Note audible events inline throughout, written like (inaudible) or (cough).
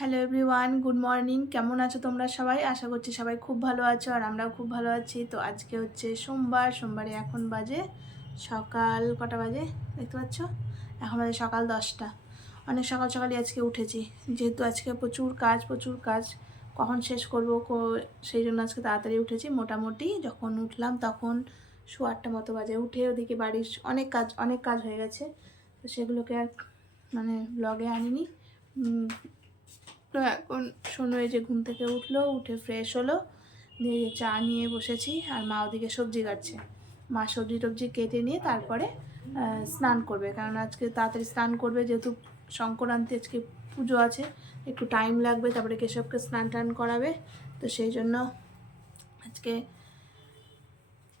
Hello everyone good morning কেমন আছো তোমরা সবাই? আশা করছি সবাই খুব ভালো আছো আর আমরাও খুব ভালো আছি। তো আজকে হচ্ছে সোমবার। সোমবারে এখন বাজে সকাল কটা বাজে? দেখতে পাচ্ছ? এখন বাজে সকাল দশটা। অনেক সকাল সকালই আজকে উঠেছি। যেহেতু আজকে প্রচুর কাজ প্রচুর কাজ। কখন শেষ করব সেই জন্য আজকে তাড়াতাড়ি উঠেছি। মোটামুটি যখন উঠলাম তখন শো আটটা মতো বাজে। উঠে ওদিকে বাড়ির অনেক কাজ অনেক কাজ হয়ে গেছে। তো সেগুলোকে আর মানে ব্লগে আনিনি। তো এখন শোনো এই যে ঘুম থেকে উঠল উঠে ফ্রেশ হলো। দিয়ে চা নিয়ে বসেছি আর মা ওদিকে সবজি কাটছে। মা সবজি টবজি কেটে নিয়ে তারপরে স্নান করবে। কারণ আজকে তাড়াতাড়ি স্নান করবে যেহেতু সংক্রান্তি আজকে পুজো আছে একটু টাইম লাগবে তারপরে কেশবকে স্নান টান করাবে। তো সেই জন্য আজকে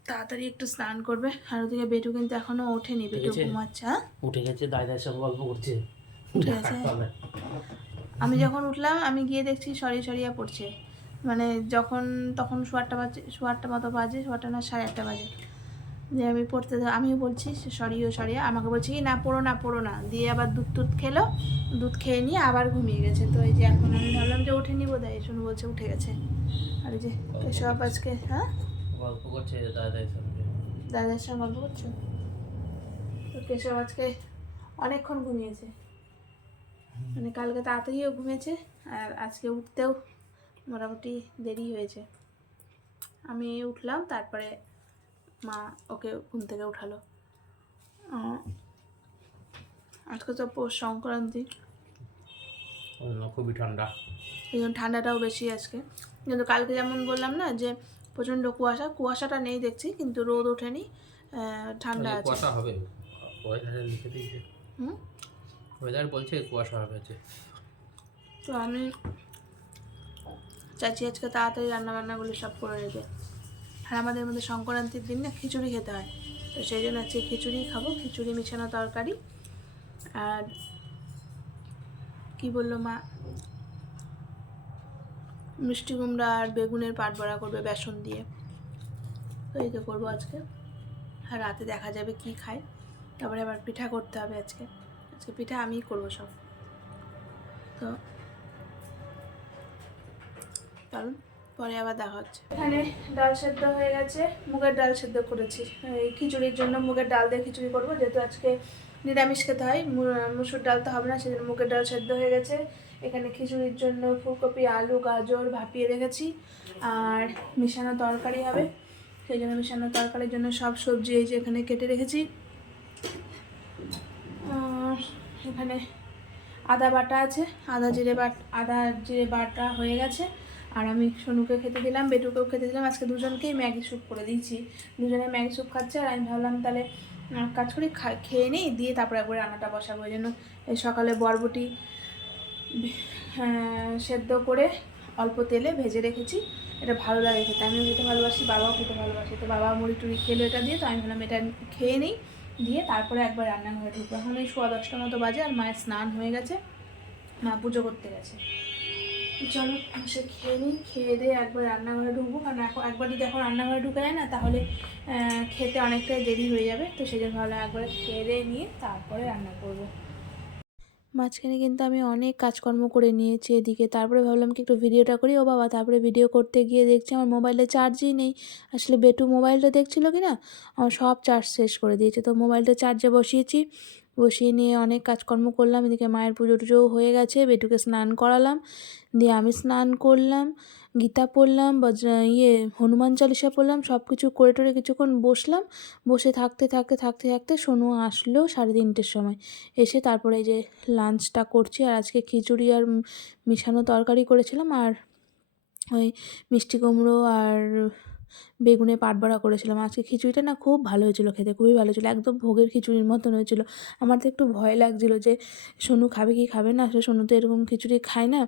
তাড়াতাড়ি একটু স্নান করবে। আর ওদিকে বেটু কিন্তু এখনও ওঠেনি বেটু? ঘুমাচ্ছে হ্যাঁ? উঠে গেছে দাদার সঙ্গে গল্প করছে। উঠে গেছে? আমি যখন উঠলাম আমি গিয়ে দেখছি সরিয়ে সরিয়ে পড়ছে। মানে যখন তখন আটটা বাজে আটটা মতো বাজে আটটা না সাড়ে আটটা বাজে। যে আমি পড়তে আমিও বলছি সে সরিয়ে আমাকে বলছি কি না পড়ো না পড়ো না। দিয়ে আবার দুধ টুধ খেলো দুধ খেয়ে নিয়ে আবার ঘুমিয়ে গেছে। তো এই যে এখন আমি ভাবলাম যে উঠে নিবো দেয় শুনে বলছে উঠে গেছে। আর যে সব আজকে হ্যাঁ? গল্প করছে দাদার সঙ্গে। দাদার সঙ্গে গল্প করছ? তো কেশব আজকে অনেকক্ষণ ঘুমিয়েছে। মানে কালকে তাড়াতাড়িও ঘুমেছে আর আজকে উঠতেও মোটামুটি দেরি হয়েছে। আমি উঠলাম তারপরে মা ওকে ঘুম থেকে উঠালো। আজকে তো পৌষ সংক্রান্তি। খুবই ঠান্ডা। এই জন্য ঠান্ডাটাও বেশি আজকে। কিন্তু কালকে যেমন বললাম না যে প্রচণ্ড কুয়াশা কুয়াশাটা নেই দেখছি কিন্তু রোদ ওঠেনি ঠান্ডা আছে। কুয়াশা হবে। হুম? ওয়েদার বলছে কুয়াশা হবে তো আমি চাইছি আজকে তাড়াতাড়ি রান্নাবান্নাগুলো সব করে রেখে, আর আমাদের মধ্যে সংক্রান্তির দিন না খিচুড়ি খেতে হয়। তো সেই জন্য আজকে খিচুড়ি খাব, খিচুড়ি মিশানো তরকারি। আর কি বলল মা? মিষ্টি কুমড়া আর বেগুনের পাট বড়া করবে বেসন দিয়ে। তো এই তো করব আজকে। আর রাতে দেখা যাবে কি খায়। তারপরে আবার পিঠা করতে হবে আজকে। আজকে পিঠা আমিই করব সব। তো কারণ পরে আবার দেখা হচ্ছে। এখানে ডাল সেদ্ধ হয়ে গেছে, মুগের ডাল সেদ্ধ করেছি। এই খিচুড়ির জন্য মুগের ডাল দিয়ে খিচুড়ি করব, যেহেতু আজকে নিরামিষ খেতে হয় মুসুর ডাল তো হবে না, সেজন্য মুগের ডাল সেদ্ধ হয়ে গেছে। এখানে খিচুড়ির জন্য ফুলকপি, আলু, গাজর ভাপিয়ে রেখেছি, আর মিশানো তরকারি হবে। সেই জন্য মিশানো তরকারির জন্য সব সবজি এই যে এখানে কেটে রেখেছি আর এখানে আদা বাটা আছে, আদা জিরে বাট, আদা জিরে বাটা হয়ে গেছে। আর আমি সোনুকে খেতে দিলাম, বেটুকেও খেতে দিলাম। আজকে দুজনকেই ম্যাগি স্যুপ করে দিয়েছি। দুজনে ম্যাগি স্যুপ খাচ্ছে আর আমি ভাবলাম তাহলে কাজ করি খেয়ে নিই, দিয়ে তারপরে একবার রান্নাটা বসাবো। ওই জন্য এই সকালে বরবটি সেদ্ধ করে অল্প তেলে ভেজে রেখেছি। এটা ভালো লাগে খেতে। আমিও খেতে ভালোবাসি, বাবাও খেতে ভালোবাসি। তো বাবা মুড়ি টুড়ি খেলো এটা দিয়ে, তো আমি ভাবলাম এটা খেয়ে নিই। দিয়ে তারপরে একবার রান্নাঘরে ঢুকবো। এখন এই সোয়া দশটা মতো বাজে আর মায়ের স্নান হয়ে গেছে। মা পুজো করতে গেছে। চলো সে খেয়ে নিই, খেয়ে দিয়ে একবার রান্নাঘরে ঢুকবো। কারণ এখন একবার যদি এখন রান্নাঘরে ঢুকে যায় না, তাহলে খেতে অনেকটাই দেরি হয়ে যাবে। তো সেই জন্য ভালো একবার খেয়ে দিয়ে নিয়ে তারপরে রান্না করব। মাঝখানে কিন্তু আমি অনেক কাজকর্ম করে নিয়েছি এদিকে। তারপরে ভাবলাম কি একটু ভিডিওটা করি। ও বাবা, তারপরে ভিডিও করতে গিয়ে দেখছি আমার মোবাইলে চার্জই নেই। আসলে বেটু মোবাইলটা দেখছিল কি না? আমার সব চার্জ শেষ করে দিয়েছে। তো মোবাইলটা চার্জে বসিয়েছি। বসিয়ে নিয়ে অনেক কাজকর্ম করলাম। এদিকে মায়ের পুজো টুজোও হয়ে গেছে। বেটুকে স্নান করালাম। দিয়ে আমি স্নান করলাম। গীতা পড়লাম ইয়ে হনুমান চালিসা পড়লাম সব কিছু করে টরে কিছুক্ষণ বসলাম, বসে থাকতে থাকতে থাকতে থাকতে সোনু আসলো সাড়ে তিনটের সময়। এসে তারপরে এই যে লাঞ্চটা করছি আর আজকে খিচুড়ি আর মিশানো তরকারি করেছিলাম আর ওই মিষ্টি কুমড়ো আর বেগুনে পাট বড়া করেছিলাম। আজকে খিচুড়িটা না খুব ভালো হয়েছিল খেতে, খুবই ভালো ছিল একদম ভোগের খিচুড়ির মতন হয়েছিল। আমার তো একটু ভয় লাগছিল যে সোনু খাবে কি খাবে না, আসলে সোনু তো এরকম খিচুড়ি খায় না।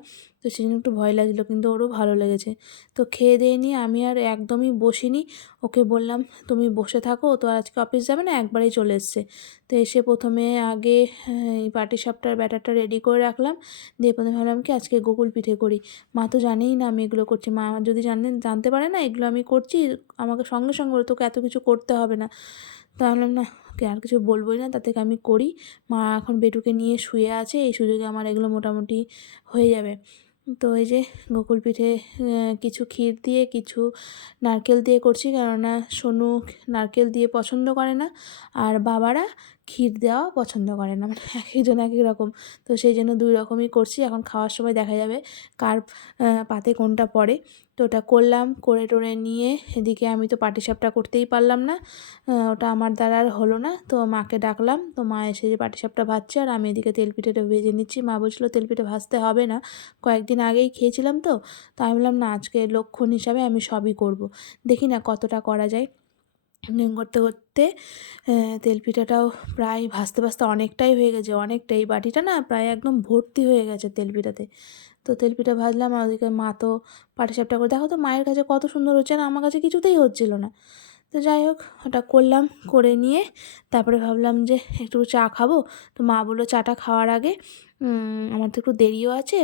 তো সেই জন্য একটু ভয় লাগছিল কিন্তু ওরও ভালো লেগেছে। তো খেয়ে দিয়ে নিয়ে আমি আর একদমই বসিনি। ওকে বললাম তুমি বসে থাকো তো আর আজকে অফিস যাবে না একবারেই চলে এসছে। তো এসে প্রথমে আগে হ্যাঁ, এই পাটি সাপটার ব্যাটারটা রেডি করে রাখলাম। দিয়ে প্রথমে ভাবলাম কি আজকে গোকুল পিঠে করি। মা তো জানেই না আমি এগুলো করছি। মা আমার যদি জানেন জানতে পারে না এগুলো আমি করছি আমাকে সঙ্গে সঙ্গে তোকে এত কিছু করতে হবে না। তা ভাবলাম না কে আর কিছু বলবোই না থেকে আমি করি। মা এখন বেটুকে নিয়ে শুয়ে আছে এই সুযোগে আমার এগুলো মোটামুটি হয়ে যাবে। তো এই যে গোকুল পিঠে কিছু ক্ষীর দিয়ে, কিছু নারকেল দিয়ে করছি। কেননা সোনু নারকেল দিয়ে পছন্দ করে না। আর বাবারা ক্ষীর দেওয়া পছন্দ করে না। মানে এক একজন এক এক রকম। তো সেই জন্য দুই রকমই করছি। এখন খাওয়ার সময় দেখা যাবে কার পাতে কোনটা পড়ে। তো ওটা করলাম, করে টোরে নিয়ে এদিকে আমি তো পাটিসাপটা করতেই পারলাম না। ওটা আমার দ্বারা আর হলো না। তো মাকে ডাকলাম। তো মা এসে যে পাটিসাপটা ভাজছে আর আমি এদিকে তেলপিঠেটা ভেজে নিচ্ছি। মা বলছিল তেলপিঠে ভাজতে হবে না। কয়েকদিন আগেই খেয়েছিলাম তো। তো আমি বললাম, না, আজকে লক্ষণ হিসাবে আমি সবই করব। দেখি না কতটা করা যায়। করতে করতে তেল পিঠাটাও প্রায় ভাজতে ভাজতে অনেকটাই হয়ে গেছে, অনেকটা এই বাটিটা না প্রায় একদম ভর্তি হয়ে গেছে তেল পিঠাতে। তো তেল পিঠা ভাজলাম, আর ওদিকে মা তো পাটিসাপটা করে, দেখো তো মায়ের কাছে কত সুন্দর হচ্ছে না, আমার কাছে কিছুতেই হচ্ছিল না। তো যাই হোক, ওটা করলাম, করে নিয়ে তারপরে ভাবলাম যে একটু চা খাব। তো মা বলল চাটা খাওয়ার আগে আমার তো একটু দেরিও আছে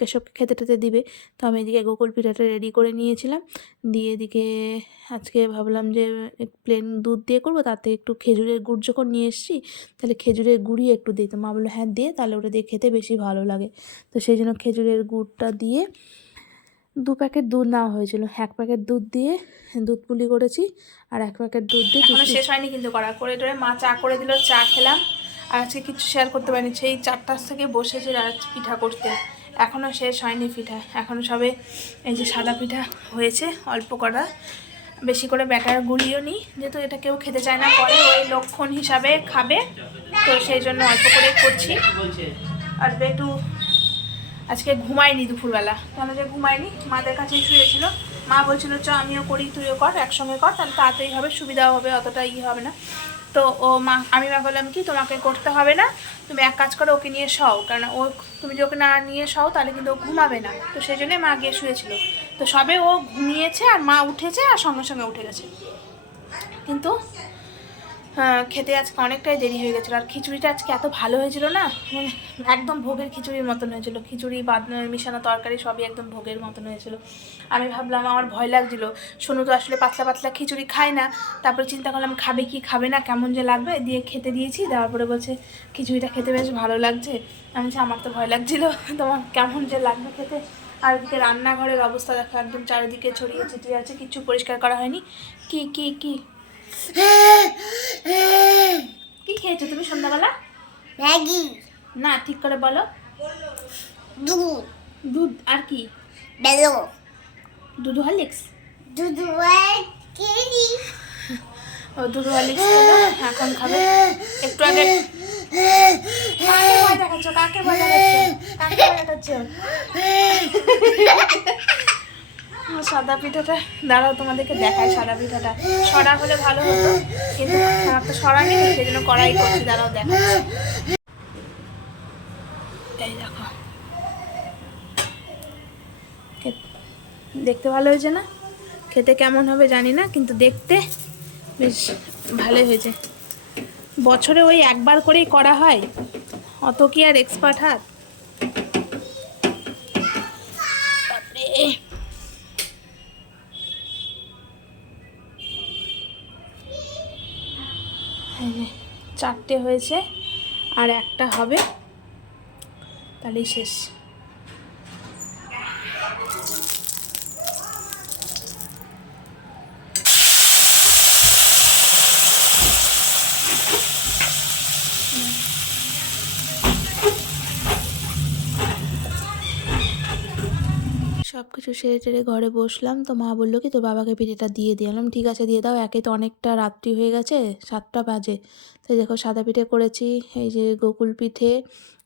কেশবকে খেতে টেতে দিবে। তো আমি এদিকে গোকুল পিঠাটা রেডি করে নিয়েছিলাম। দিয়ে এদিকে আজকে ভাবলাম যে প্লেন দুধ দিয়ে করব, তাতে একটু খেজুরের গুড় যখন নিয়ে এসেছি, তাহলে খেজুরের গুড়ই একটু দিই। তো মা বলল হ্যাঁ দিয়ে তাহলে ওটা দিয়ে খেতে বেশি ভালো লাগে। তো সেই জন্য খেজুরের গুড়টা দিয়ে দু প্যাকেট দুধ নেওয়া হয়েছিল। এক প্যাকেট দুধ দিয়ে দুধ পুলি করেছি আর এক প্যাকেট দুধ দিয়ে এখনও শেষ হয়নি কিন্তু করা করে টোরে মা চা করে দিল চা খেলাম। আর আজকে কিছু শেয়ার করতে পারিনি। সেই চারটার থেকে বসেছে পিঠা করতে। এখনও শেষ হয়নি পিঠা। এখনও সবে এই যে সাদা পিঠা হয়েছে অল্প করা বেশি করে ব্যাটার গুলিও নিই যেহেতু এটা কেউ খেতে চায় না। পরে ওই লক্ষণ হিসাবে খাবে। তো সেই জন্য অল্প করে করছি। আর বেটু আজকে ঘুমায়নি দুপুরবেলা। কেন যে ঘুমায়নি মাদের কাছেই শুয়েছিল। মা বলছিল, চ, আমিও করি, তুইও কর, একসঙ্গে কর, তাহলে তাড়াতাড়ি হবে, সুবিধাও হবে, অতটা ই হবে না। তো ও মা, আমি মা বললাম, কি, তোমাকে করতে হবে না? তুমি এক কাজ করো, ওকে নিয়ে শও। কারণ ও, তুমি যদি ওকে না নিয়ে শও, তাহলে কিন্তু ও ঘুমাবে না। তো সেই জন্যই মা গিয়ে শুয়েছিল। তো সবে ও ঘুমিয়েছে, আর মা উঠেছে, আর সঙ্গে সঙ্গে উঠে গেছে। কিন্তু খেতে আজকে অনেকটাই দেরি হয়ে গেছিল। আর খিচুড়িটা আজকে এত ভালো হয়েছিল না? মানে একদম ভোগের খিচুড়ির মতন হয়েছিল। খিচুড়ি বাদনের মিশানো তরকারি সবই একদম ভোগের মতন হয়েছিল। আমি ভাবলাম, আমার ভয় লাগছিল। সোনু তো আসলে পাতলা পাতলা খিচুড়ি খায় না। তারপরে চিন্তা করলাম, খাবে কি খাবে না, কেমন যে লাগবে, দিয়ে খেতে দিয়েছি। দেওয়ার পরে বলছে, খিচুড়িটা খেতে বেশ ভালো লাগছে। আমি বলছি, আমার তো ভয় লাগছিল, তোমার কেমন যে লাগবে খেতে? আর এদিকে রান্নাঘরের অবস্থা দেখো, একদম চারিদিকে ছড়িয়ে ছিটিয়ে আছে, কিছু পরিষ্কার করা হয়নি। কি কি কি? কি খেয়েছো তুমি সন্ধ্যাবেলা? ম্যাগি। না ঠিক করে বলো। দুধ। দুধ আর কি? বেলো। দুধ হরলিক্স? দুধ কেজি ও দুধ হরলিক্স এখন খাবে। একটু আগে কাকে ভয় দেখাচ্ছ? কাকে ভয় দেখাচ্ছ? কাকে ভয় দেখাচ্ছ? (laughs) সাদা পিঠাটা, দাঁড়াও তোমাদেরকে দেখায় সাদা পিঠাটা। সরা হলে ভালো হতো, কিন্তু আমার তো সরা নেই সেই জন্য কড়াই করছি, দাঁড়াও দেখাচ্ছি। দেখো। দেখতে ভালো হয়েছে না? খেতে কেমন হবে জানি না, কিন্তু দেখতে বেশ ভালোই হয়েছে। বছরে ওই একবার করেই করা হয়, অত কি আর এক্সপার্ট হাত? চারটে হয়েছে আর একটা হবে তাহলেই শেষ সব কিছু সেরে টেরে ঘরে বসলাম। তো মা বলল কি, তোর বাবাকে পিঠেটা দিয়ে দিলাম ঠিক আছে, দিয়ে দাও। একে তো অনেকটা রাত্রি হয়ে গেছে, সাতটা বাজে। তাই দেখো, সাদা পিঠে করেছি। এই যে গোকুল পিঠে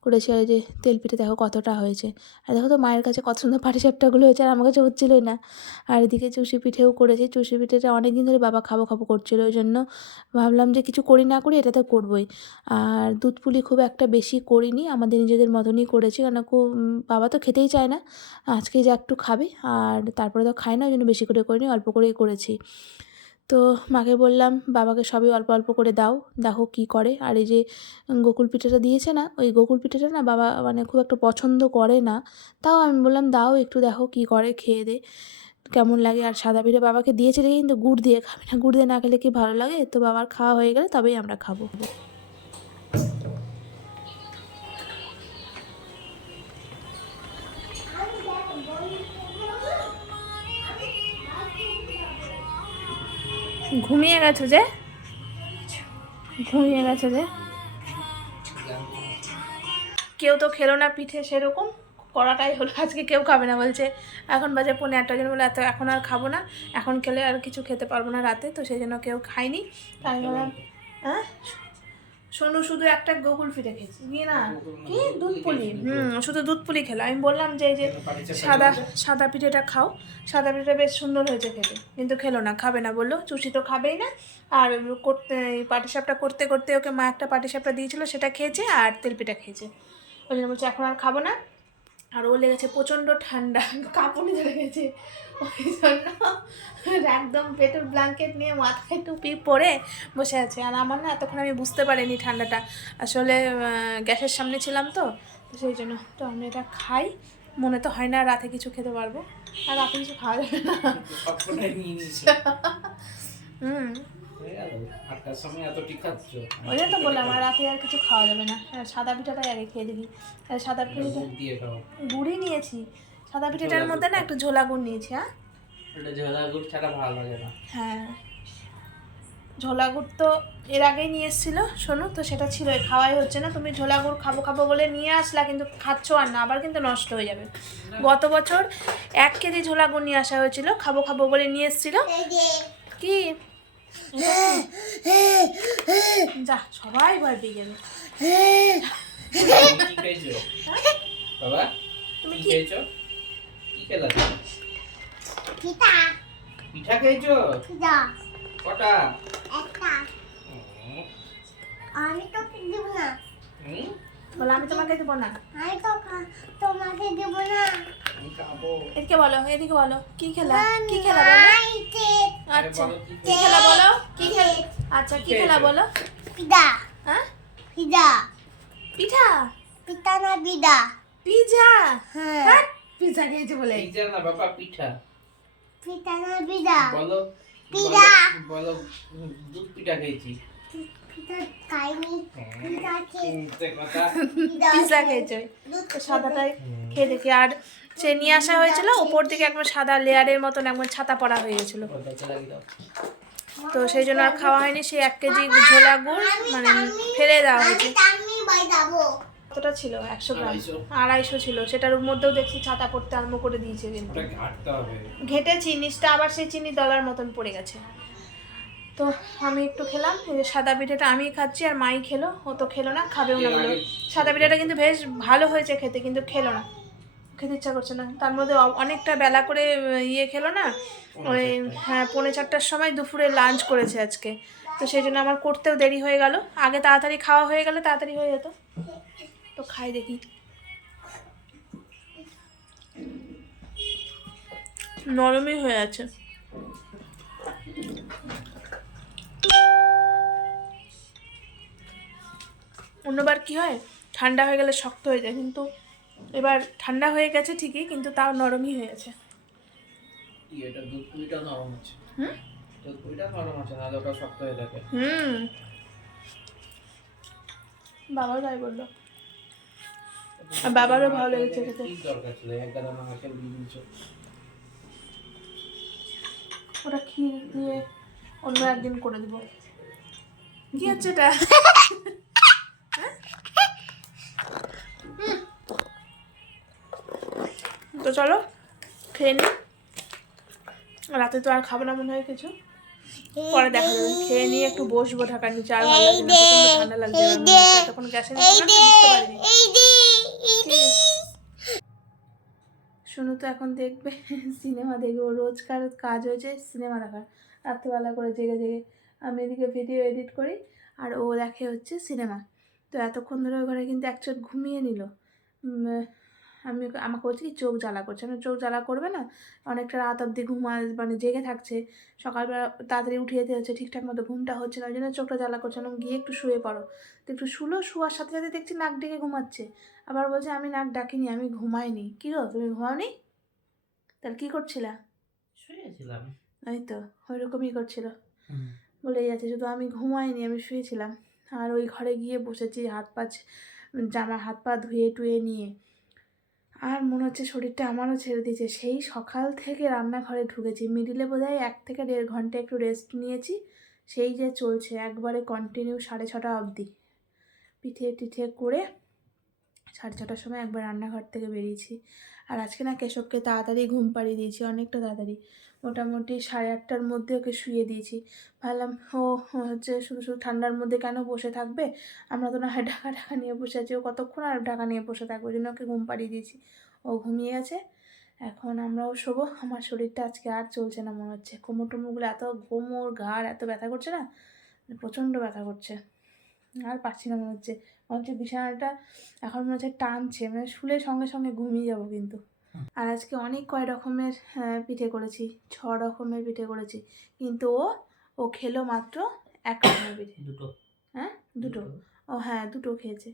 করেছি আর যে তেল পিঠে দেখো কতটা হয়েছে। আর দেখো তো মায়ের কাছে কত সুন্দর পাটিসাপটাগুলো হয়েছে আর আমার কাছে হচ্ছিলোই না। আর এদিকে চুষি পিঠেও করেছি। চুষি পিঠেটা অনেক দিন ধরে বাবা খাব খাব করছিল ওই জন্য ভাবলাম যে কিছু করি না করি এটা তো করবোই। আর দুধ পুলি খুব একটা বেশি করিনি, আমাদের নিজেদের মতনই করেছি কেন খুব, বাবা তো খেতেই চায় না। আজকে যা একটু খাবে আর তারপরে তো খায় না, ওই জন্য বেশি করে করিনি, অল্প করেই করেছি। তো মাকে বললাম, বাবাকে সবই অল্প অল্প করে দাও, দেখো কি করে। আর এই যে গোকুল পিঠাটা দিয়েছে না, ওই গোকুল পিঠাটা না বাবা মানে খুব একটা পছন্দ করে না। তাও আমি বললাম, দাও একটু দেখো কি করে, খেয়ে দে, কেমন লাগে। আর সাদা পিঠে বাবাকে দিয়েছে রে কিন্তু গুড় দিয়ে খাবে না। গুড় দিয়ে না খেলে কি ভালো লাগে? তো বাবার খাওয়া হয়ে গেলে তবেই আমরা খাব। ঘুমিয়ে গেছো যে? ঘুমিয়ে গেছো যে? কেউ তো খেলো না পিঠে সেরকম করাটাই হলো, আজকে কেউ খাবে না, বলছে, এখন বাজে পনেরো একটা জন বলে, এত, এখন আর খাব না, এখন খেলে আর কিছু খেতে পারব না রাতে তো সেই জন্য কেউ খায়নি। তাই ভাবলাম হ্যাঁ? সোনু শুধু একটা গোকুল পিঠে খেয়েছি। কি না কি দুধ পুলি হুম শুধু দুধ পুলি খেলো। আমি বললাম যে এই যে সাদা সাদা পিঠেটা খাও। সাদা পিঠেটা বেশ সুন্দর হয়েছে খেতে। কিন্তু খেলো না খাবে না বলল। চুষি তো খাবেই না। আর করতে পাটিসাপটা করতে করতে ওকে মা একটা পাটিসাপটা দিয়েছিল সেটা খেয়েছে আর তেলপিঠা খেয়েছে। ওই জন্য বলছে এখন আর খাব না। আর ও লেগেছে প্রচণ্ড ঠান্ডা। (laughs) কাঁপুনি ধরে গেছে। ওই জন্য একদম পেটের ব্ল্যাঙ্কেট নিয়ে মাথায় টুপি পরে বসে আছে। আর আমার না এতক্ষণ আমি বুঝতে পারিনি ঠান্ডাটা। আসলে গ্যাসের সামনে ছিলাম তো সেই জন্য তো আমি এটা খাই। মনে তো হয় না রাতে কিছু খেতে পারব। আর রাতে কিছু খাওয়া যাবে না। (laughs) হুম। হয়ে ওই জন্য তো বললাম আর রাতে আর কিছু খাওয়া যাবে না। আর সাদা পিঠাটাই আগে খেয়ে দিবি সাদা পিঠা গুড় গুড়ই নিয়েছি। সাদা পিঠাটার মধ্যে না একটু ঝোলা গুড় নিয়েছি হ্যাঁ? ঝোলা গুড় ছাড়া ভালো লাগে না। হ্যাঁ। ঝোলা গুড় তো এর আগেই নিয়ে এসেছিল শোনো তো সেটা ছিল খাওয়াই হচ্ছে না। তুমি ঝোলা গুড় খাব খাব বলে নিয়ে আসলা কিন্তু খাচ্ছ আর না আবার কিন্তু নষ্ট হয়ে যাবে। গত বছর এক কেজি ঝোলা গুড় নিয়ে আসা হয়েছিল খাব খাব বলে নিয়ে এসেছিল। কি? যা সবাই ভয় পেয়ে কি বাবা তুমি কি খেয়েছো? কি খেলা? পিঠা। খেয়েছো? পিতা কটা? একটা। আমি তো দিব না। হুম, বলো আমি তোমাকে দেবো না। আমি তো তোমাকে দেব না। এদিকে বলো এদিকে বলো কি খেলা? কি খেলা বলো? আচ্ছা বলো কি খেলা বলো? কি খেলা আচ্ছা কি খেলা বলো? পিতা হ্যাঁ? পিতা পিঠা? পিতা না পিতা পিজা? হ্যাঁ। হ্যাঁ? পিজা খেয়েছে বলে। পিঠা না বাবা পিঠা। পিতা না পিতা বলো পিঠা। বলো- বলো দুধ পিঠা খেয়েছি। পিজা খেয়েছে তো সাদাটাই খেয়ে দেখি। আর সে নিয়ে আসা হয়েছিল উপর দিকে একদম সাদা লেয়ারের মতন একদম ছাতা পড়া হয়ে গেছিল। তো সেই জন্য আর খাওয়া হয়নি সেই এক কেজি ঝোলা গুড় মানে ফেলে দেওয়া হয়েছে। কতটা ছিল? একশো গ্রাম। আড়াইশো। ছিল। সেটার মধ্যেও দেখছি ছাতা পড়তে আরম্ভ করে দিয়েছে কিন্তু। ঘেটেছি নিচটা আবার সেই চিনি দলার মতন পড়ে গেছে। তো আমি একটু খেলাম এই যে সাদা পিঠাটা আমি খাচ্ছি আর মাই খেলো ও তো খেলো না খাবেও না বলল সাদা পিঠাটা কিন্তু বেশ ভালো হয়েছে খেতে কিন্তু খেলো না। খেতে ইচ্ছা করছে না। তার মধ্যে অনেকটা বেলা করে ইয়ে খেলো না ওই হ্যাঁ পৌনে চারটার সময় দুপুরে লাঞ্চ করেছে আজকে। তো সেই জন্য আমার করতেও দেরি হয়ে গেল। আগে তাড়াতাড়ি খাওয়া হয়ে গেলে তাড়াতাড়ি হয়ে যেত। তো খাই দেখি। নরমই হয়ে আছে। অন্যবার কি হয়? ঠান্ডা হয়ে গেলে শক্ত হয়ে যায় কিন্তু এবার ঠান্ডা হয়ে গেছে ঠিকই কিন্তু তাও নরমই হয়ে গেছে। কি দুধ পুলিটা নরম আছে। হুম? দুধ পুলিটা নরম আছে শক্ত হয়ে থাকে হুম। বাবা তাই বলল। বাবারও ভালো লেগেছে খেতে। ওটা ক্ষীর দিয়ে অন্য একদিন করে দিব। কি হচ্ছে এটা? (laughs) তো চলো খেয়ে নি। রাতে তো আর খাব না মনে হয় কিছু। পরে দেখা যাবে। খেয়ে নিয়ে একটু বসবো ঢাকার নিচে। আর ভালো লাগছে না ঠান্ডা তখন শুনু তো এখন দেখবে সিনেমা দেখবে। রোজকার কাজ হয়েছে সিনেমা দেখার। রাত্রিবেলা করে জেগে জেগে আমি এদিকে ভিডিও এডিট করি আর ও দেখে হচ্ছে সিনেমা। তো এতক্ষণ ধরে ওই ঘরে কিন্তু একচোট ঘুমিয়ে নিল। আমি আমাকে বলছি কি চোখ জ্বালা করছে। আমি চোখ জ্বালা করবে না? অনেকটা রাত অবধি ঘুমা মানে জেগে থাকছে। সকালবেলা তাড়াতাড়ি উঠে যেতে হচ্ছে ঠিকঠাক মতো ঘুমটা হচ্ছে না ওই জন্য চোখটা জ্বালা করছে। না গিয়ে একটু শুয়ে পড়ো। তো একটু শুলো শোয়ার সাথে সাথে দেখছি নাক ডেকে ঘুমাচ্ছে। আবার বলছে আমি নাক ডাকিনি আমি ঘুমাইনি। কী গো তুমি ঘুমাওনি? তাহলে কী করছিলা? শুয়েছিলাম। ওই তো ওইরকমই করছিল। বলেই যাচ্ছে শুধু আমি ঘুমাইনি আমি শুয়েছিলাম। আর ওই ঘরে গিয়ে বসেছি হাত পা জামা হাত পা ধুয়ে টুয়ে নিয়ে। আর মনে হচ্ছে শরীরটা আমারও ছেড়ে দিয়েছে। সেই সকাল থেকে রান্নাঘরে ঢুকেছি। মিডিলে বোধহয় এক থেকে দেড় ঘণ্টা একটু রেস্ট নিয়েছি। সেই যে চলছে, একবারে কন্টিনিউ সাড়ে ছটা অবধি। পিঠে টিঠে করে সাড়ে ছটার সময় একবার রান্নাঘর থেকে বেরিয়েছি। আর আজকে না কেশবকে তাড়াতাড়ি ঘুম পাড়িয়ে দিয়েছি, অনেকটা তাড়াতাড়ি। মোটামুটি সাড়ে আটটার মধ্যে ওকে শুয়ে দিয়েছি। ভাবলাম, ও হচ্ছে শুধু শুধু ঠান্ডার মধ্যে কেন বসে থাকবে? আমরা তো না হয় ঢাকা ঢাকা নিয়ে বসে আছি। ও কতক্ষণ আর ঢাকা নিয়ে বসে থাকবে? ওই জন্য ওকে ঘুম পাড়িয়ে দিয়েছি। ও ঘুমিয়ে গেছে। এখন আমরাও শোবো। আমার শরীরটা আজকে আর চলছে না মনে হচ্ছে। কোমর টোমরগুলো এত কোমর ঘাড়, এত ব্যথা করছে না? প্রচণ্ড ব্যথা করছে। আর পারছি না মনে হচ্ছে। মনে হচ্ছে বিছানাটা এখন মনে হচ্ছে টানছে। মানে শুলে সঙ্গে সঙ্গে ঘুমিয়ে যাব কিন্তু। আর আজকে অনেক কয় রকমের আহ, পিঠে করেছি ছ রকমের পিঠে করেছি কিন্তু ও ও খেলো মাত্র এক রকমের পিঠে। দুটো। হ্যাঁ? দুটো? ও হ্যাঁ দুটো খেয়েছে।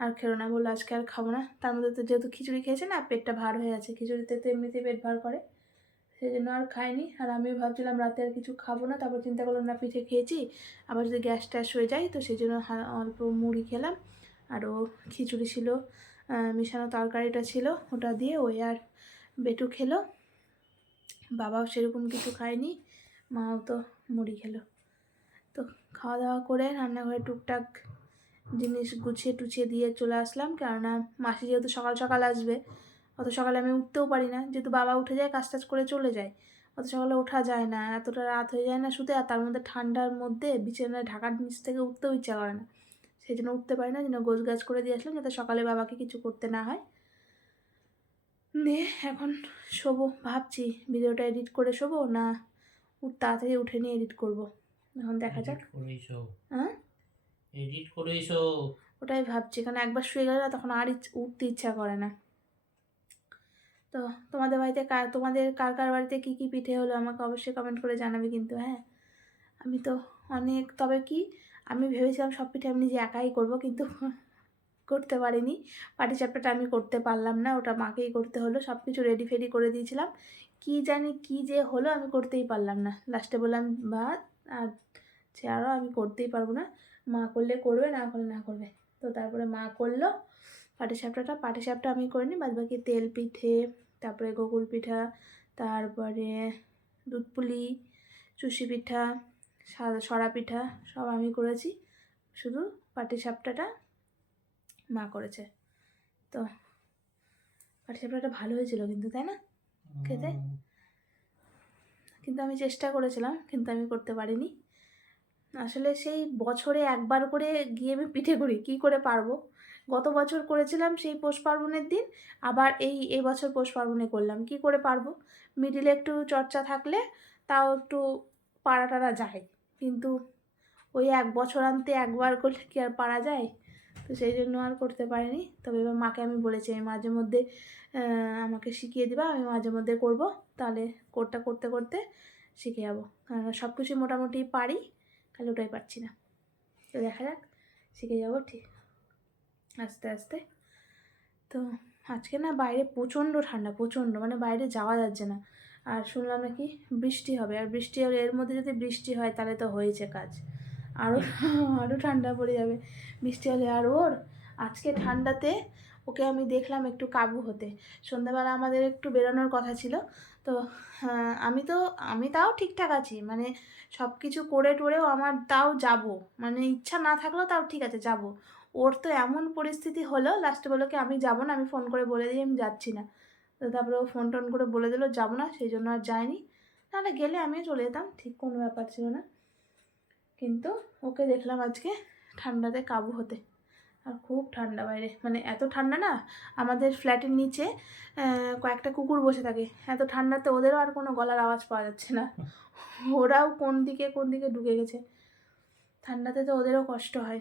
আর খেলো না বলল আজকে আর খাব না। তার মধ্যে তো যেহেতু খিচুড়ি খেয়েছে না পেটটা ভার হয়ে আছে। খিচুড়িতে তো এমনিতেই পেট ভার করে। সেই জন্য আর খাইনি। আর আমিও ভাবছিলাম রাতে আর কিছু খাব না। তারপর চিন্তা করলাম না পিঠে খেয়েছি। আবার যদি গ্যাস ট্যাস হয়ে যায় তো সেই জন্য অল্প মুড়ি খেলাম। আর ও খিচুড়ি ছিল। মিশানো তরকারিটা ছিল, ওটা দিয়ে ওই আর বেটু খেলো। বাবাও সেরকম কিছু খায়নি, মাও তো মুড়ি খেলো। তো খাওয়া দাওয়া করে রান্নাঘরে টুকটাক জিনিস গুছিয়ে টুছিয়ে দিয়ে চলে আসলাম, কেননা মাসি যেহেতু সকাল সকাল আসবে, অত সকালে আমি উঠতেও পারি না। যেহেতু বাবা উঠে যায় কাজ টাজ করে চলে যায়, অত সকালে ওঠা যায় না, এতটা রাত হয়ে যায় না শুতে, আর তার মধ্যে ঠান্ডার মধ্যে বিছানায় ঢাকার নিচ থেকে উঠতেও ইচ্ছা করে না। সেই জন্য উঠতে পারি না যেন গোছ গাছ করে দিয়ে আসলাম যাতে সকালে বাবাকে কিছু করতে না হয়। দিয়ে এখন শোবো ভাবছি ভিডিওটা এডিট করে শোবো না তাড়াতাড়ি উঠে নিয়ে এডিট করব। এখন দেখা যাক। হ্যাঁ? এডিট করে এসো ওটাই ভাবছি কারণ একবার শুয়ে গেলে না তখন আর উঠতে ইচ্ছা করে না। তো তোমাদের বাড়িতে কার তোমাদের কার কার বাড়িতে কী কী পিঠে হলো আমাকে অবশ্যই কমেন্ট করে জানাবে কিন্তু হ্যাঁ? আমি তো অনেক তবে কি আমি ভেবেছিলাম সব পিঠে আমি নিজে একাই করব, কিন্তু (laughs) করতে পারিনি। পাটি পাটিসাপটাটা আমি করতে পারলাম না, ওটা মাকেই করতে হলো সব কিছু রেডি ফেডি করে দিয়েছিলাম। কি জানি কি যে হলো, আমি করতেই পারলাম না। লাস্টে বললাম ভাত আর আরও আমি করতেই পারব না। মা করলে করবে, না করলে না করবে। তো তারপরে মা করল পাটিসাপটাটা। পাটিসাপটা আমি করিনি বাদ বাকি তেল পিঠে, তারপরে গোকুল পিঠা, তারপরে দুধ পুলি চুষি পিঠা সরা পিঠা সব আমি করেছি। শুধু পাটিসাপটাটা মা করেছে। তো পাটিসাপটাটা ভালো হয়েছিল কিন্তু তাই না? খেতে? কিন্তু আমি চেষ্টা করেছিলাম কিন্তু আমি করতে পারিনি। আসলে সেই বছরে একবার করে গিয়ে আমি পিঠে করি কী করে পারব? গত বছর করেছিলাম সেই পৌষ পার্বণের দিন আবার এই এই বছর পৌষ পার্বণে করলাম কি করে পারব? মিডিলে একটু চর্চা থাকলে তাও একটু পারা টারা যায়। কিন্তু ওই এক বছর আনতে একবার করলে কি আর পারা যায়? তো সেই জন্য আর করতে পারিনি। তবে এবার মাকে আমি বলেছি, আমি মাঝে মধ্যে আমাকে শিখিয়ে দিবা, আমি মাঝে মধ্যে করব। তাহলে কোরটা করতে করতে শিখে যাব। কারণ সব কিছু মোটামুটি পারি, খালি ওটাই পারছি না। তো দেখা যাক, শিখে যাব ঠিক। আস্তে আস্তে। তো আজকে না বাইরে প্রচণ্ড ঠান্ডা, প্রচণ্ড। মানে বাইরে যাওয়া যাচ্ছে না। আর শুনলাম নাকি বৃষ্টি হবে। আর বৃষ্টি হলে এর মধ্যে যদি বৃষ্টি হয় তাহলে তো হয়েছে কাজ। আরও (laughs) আরও ঠান্ডা পড়ে যাবে। বৃষ্টি হলে আর ওর। আজকে ঠান্ডাতে ওকে আমি দেখলাম একটু কাবু হতে। সন্ধ্যাবেলা আমাদের একটু বেরোনোর কথা ছিল। তো হ্যাঁ, আমি তো আমি তাও ঠিকঠাক আছি। মানে সব কিছু করে টোরেও আমার তাও যাব। মানে ইচ্ছা না থাকলেও তাও ঠিক আছে যাব। ওর তো এমন পরিস্থিতি হলো লাস্টে বলো কি আমি যাব না আমি ফোন করে বলে দিই আমি যাচ্ছি না। তারপরে ও ফোন টোন করে বলে দিলো, যাব না, সেই জন্য আর যায়নি নাহলে গেলে আমিও চলে যেতাম, ঠিক কোনো ব্যাপার ছিল না। কিন্তু ওকে দেখলাম আজকে ঠান্ডাতে কাবু হতে। আর খুব ঠান্ডা বাইরে। মানে এত ঠান্ডা না, আমাদের ফ্ল্যাটের নিচে কয়েকটা কুকুর বসে থাকে। এত ঠান্ডাতে ওদেরও আর কোনো গলার আওয়াজ পাওয়া যাচ্ছে না। ওরাও কোন দিকে কোন দিকে ঢুকে গেছে। ঠান্ডাতে তো ওদেরও কষ্ট হয়।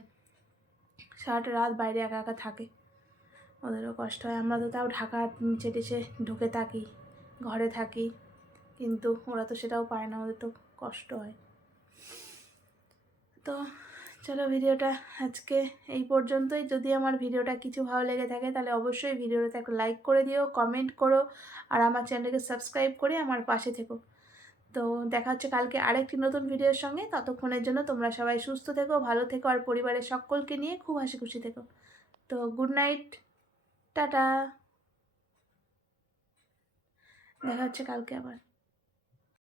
সারাটা রাত বাইরে একা একা থাকে। ওদেরও কষ্ট হয়। আমরা তো তাও ঢাকা নিচে টিচে ঢুকে থাকি, ঘরে থাকি। কিন্তু ওরা তো সেটাও পায় না, ওদের তো কষ্ট হয়। তো চলো ভিডিওটা আজকে এই পর্যন্তই। যদি আমার ভিডিওটা কিছু ভালো লেগে থাকে, তাহলে অবশ্যই ভিডিওটাতে একটা লাইক করে দিও কমেন্ট করো, আর আমার চ্যানেলকে সাবস্ক্রাইব করে আমার পাশে থেকো। তো দেখা হচ্ছে কালকে আরেকটি নতুন ভিডিওর সঙ্গে। ততক্ষণের জন্য তোমরা সবাই সুস্থ থেকো, ভালো থেকো, আর পরিবারের সকলকে নিয়ে খুব হাসি খুশি থেকো। তো গুড নাইট টাটা। দেখা হচ্ছে কালকে আবার।